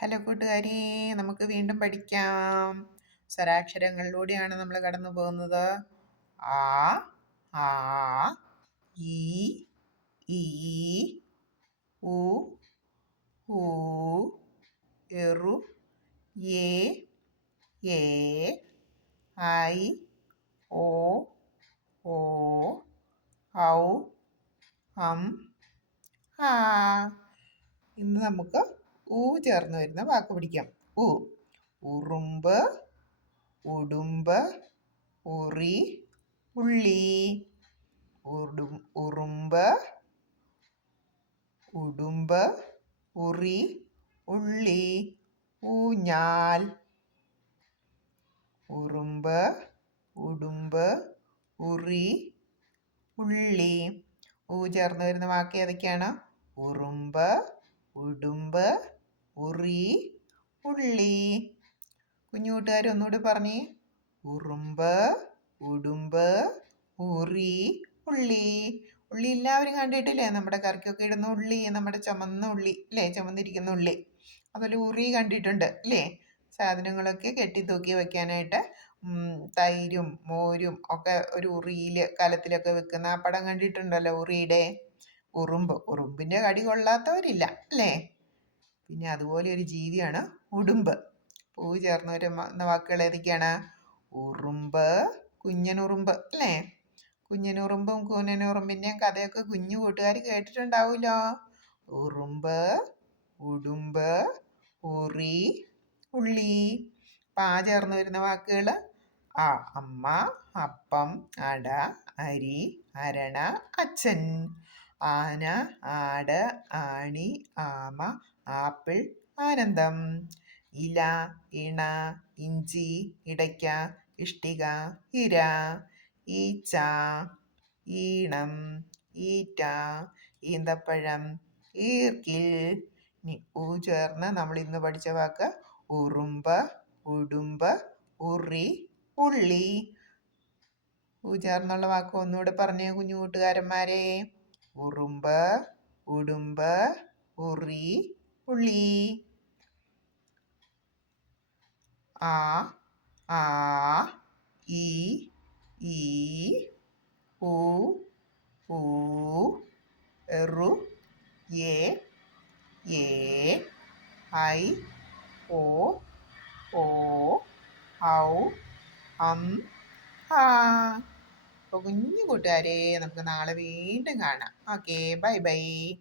Hello കൂട്ടുകാരി, നമുക്ക് വീണ്ടും പഠിക്കാം. സ്വരാക്ഷരങ്ങളിലൂടെയാണ് നമ്മൾ കടന്നു പോകുന്നത്. ആ, ആ, ഈ, ഈ, ഉ, ഊ, എറു, ഏ, ഐ, ഓ, ഔ, ആ. ഇന്ന് നമുക്ക് ഊ ചേർന്ന് വരുന്ന വാക്ക് പിടിക്കാം. ഉറുമ്പ്, ഉടുമ്പ്, ഉറി, ഉള്ളി. ഉറുമ്പ്, ഉടുമ്പ്, ഉറി, ഉള്ളി. ഊഞ്ഞാൽ. ഉറുമ്പ്, ഉടുമ്പ്, ഉറി, ഉള്ളി. ചേർന്ന് വരുന്ന വാക്ക് ഏതൊക്കെയാണ്? ഉറുമ്പ്, ഉടുമ്പ്, ഉറി, ഉള്ളി. കുഞ്ഞു കൂട്ടുകാർ ഒന്നുകൂടി പറഞ്ഞേ. ഉറുമ്പ്, ഉടുമ്പ്, ഉറി, ഉള്ളി. ഉള്ളി എല്ലാവരും കണ്ടിട്ടില്ലേ? നമ്മുടെ കറിക്കൊക്കെ ഇടുന്ന ഉള്ളി, നമ്മുടെ ചുമന്ന ഉള്ളി അല്ലേ? ചുമന്നിരിക്കുന്ന ഉള്ളി. അതുപോലെ ഉറി കണ്ടിട്ടുണ്ട് അല്ലേ? സാധനങ്ങളൊക്കെ കെട്ടിത്തൂക്കി വെക്കാനായിട്ട് തൈരും മോരും ഒക്കെ ഒരു ഉറിയിൽ കലത്തിലൊക്കെ വെക്കുന്ന ആ പടം കണ്ടിട്ടുണ്ടല്ലോ ഉറിയുടെ. ഉറുമ്പിൻ്റെ കടി കൊള്ളാത്തവരില്ല അല്ലേ? പിന്നെ അതുപോലെ ഒരു ജീവിയാണ് ഉടുമ്പ്. പൂ ചേർന്ന് വരുന്ന വാക്കുകൾ ഏതൊക്കെയാണ്? ഉറുമ്പ്, കുഞ്ഞനുറുമ്പ് അല്ലേ? കുഞ്ഞനുറുമ്പും കൂനനുറുമ്പിൻ്റെയും കഥയൊക്കെ കുഞ്ഞു കൂട്ടുകാർ കേട്ടിട്ടുണ്ടാവുമല്ലോ. ഉറുമ്പ്, ഉടുമ്പ്, ഉറി, ഉള്ളി. ചേർന്ന് വരുന്ന വാക്കുകൾ അമ്മ, അപ്പം, അട, അരി, അരണ, അച്ഛൻ. ആന, ആട്, ആണി, ആമ, ആപ്പിൾ, ആനന്ദം. ഇല, ഇണ, ഇഞ്ചി, ഇടയ്ക്ക, ഇഷ്ടിക, ഇര. ഈച്ച, ഈണം, ഈറ്റ, ഈന്തപ്പഴം, ഈർക്കിൽ. ചേർന്ന് നമ്മൾ ഇന്ന് പഠിച്ച വാക്ക് ഉറുമ്പ്, ഉടുമ്പ്, ഉറി, ഉള്ളി. ചേർന്നുള്ള വാക്ക് ഒന്നുകൂടെ പറഞ്ഞേ കുഞ്ഞു കൂട്ടുകാരന്മാരെ. ഉറുമ്പ്, ഉടുമ്പ്, ഉറി, ഉള്ളി. ആ, ഈ, ഊ, എറു, ഏ, ഐ, ഓ, ഔ, ആ. അപ്പോൾ കുഞ്ഞു കൂട്ടുകാരെ, നമുക്ക് നാളെ വീണ്ടും കാണാം. Okay, bye bye.